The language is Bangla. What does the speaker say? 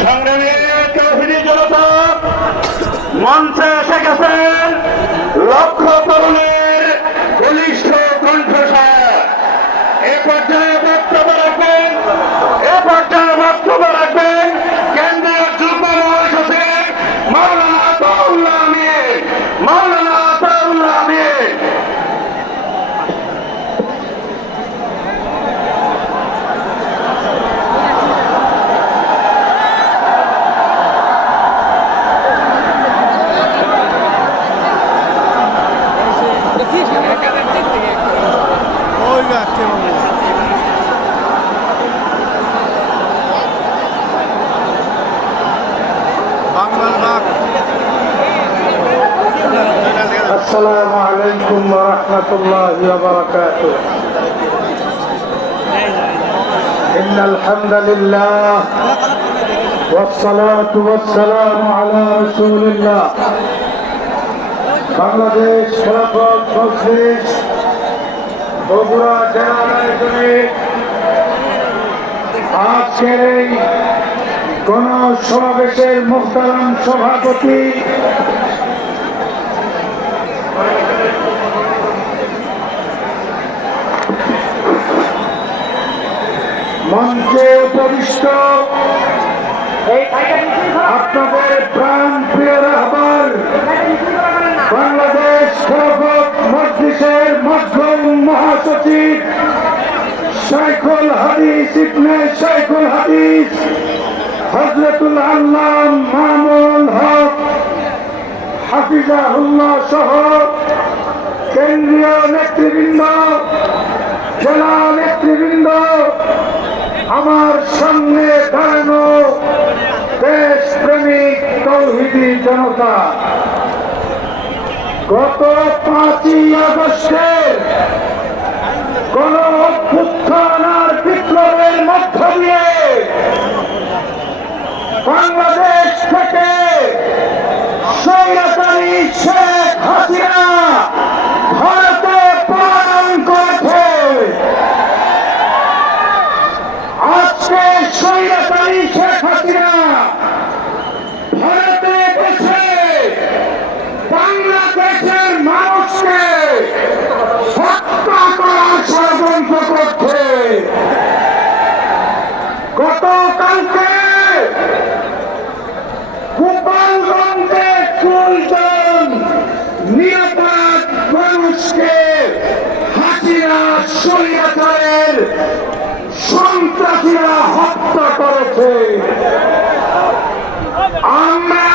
সংগ্রামী তৌহিদি জনতা মঞ্চে এসে গেছেন লক্ষ তরুণের বলিষ্ঠ কণ্ঠস্বর। এ পর্যায়ে বক্তব্য রাখবেন কেন্দ্রীয় যুগ্ম মহাসচিব মাওলানা আতাউল্লাহ আমিন। আসসালামু আলাইকুম ওয়া রাহমাতুল্লাহি ওয়া বারাকাতুহু। ইন্নাল হামদালিল্লাহ ওয়াস সালাতু ওয়াস সালামু আলা রাসূলিল্লাহ। বাংলাদেশ খেলাফত মজলিস বগুড়া জেলার আয়োজনে আজকের এই গণসমাবেশের মুহতারাম সভাপতি মঞ্চে উপবিষ্ট আপনাদের প্রাণ প্রিয় রাহবার বাংলাদেশ খেলাফত মজলিসের মধ্যম মহাসচিব শাইখুল হাদিস ইবনে শাইখুল হাদিস হযরতুল আল্লাম মামুনুল হক হাফিজাহুল্লাহ সহ কেন্দ্রীয় নেতৃবৃন্দ, জেলা নেতৃবৃন্দ, আমার সামনে দাঁড়ানো দেশপ্রেমিক তৌহিদি জনতা, গত 5ই আগস্টের কোন অভ্যুত্থান আর বিপ্লবের মধ্য দিয়ে বাংলাদেশ থেকে স্বৈরাচারী শেখ হাসিনা ভারতে পলায়ন করেছে। আজকে স্বৈরাচারী শেখ হাসিনা ভারতে বসে বাংলাদেশের মানুষকে হত্যা করার ষড়যন্ত্র করছে। গতকালকে গোপালগঞ্জে 40 জন নিরাপদ মানুষকে হাসিনা স্বৈরাচারের সন্ত্রাসীরা হত্যা করেছে। আমরা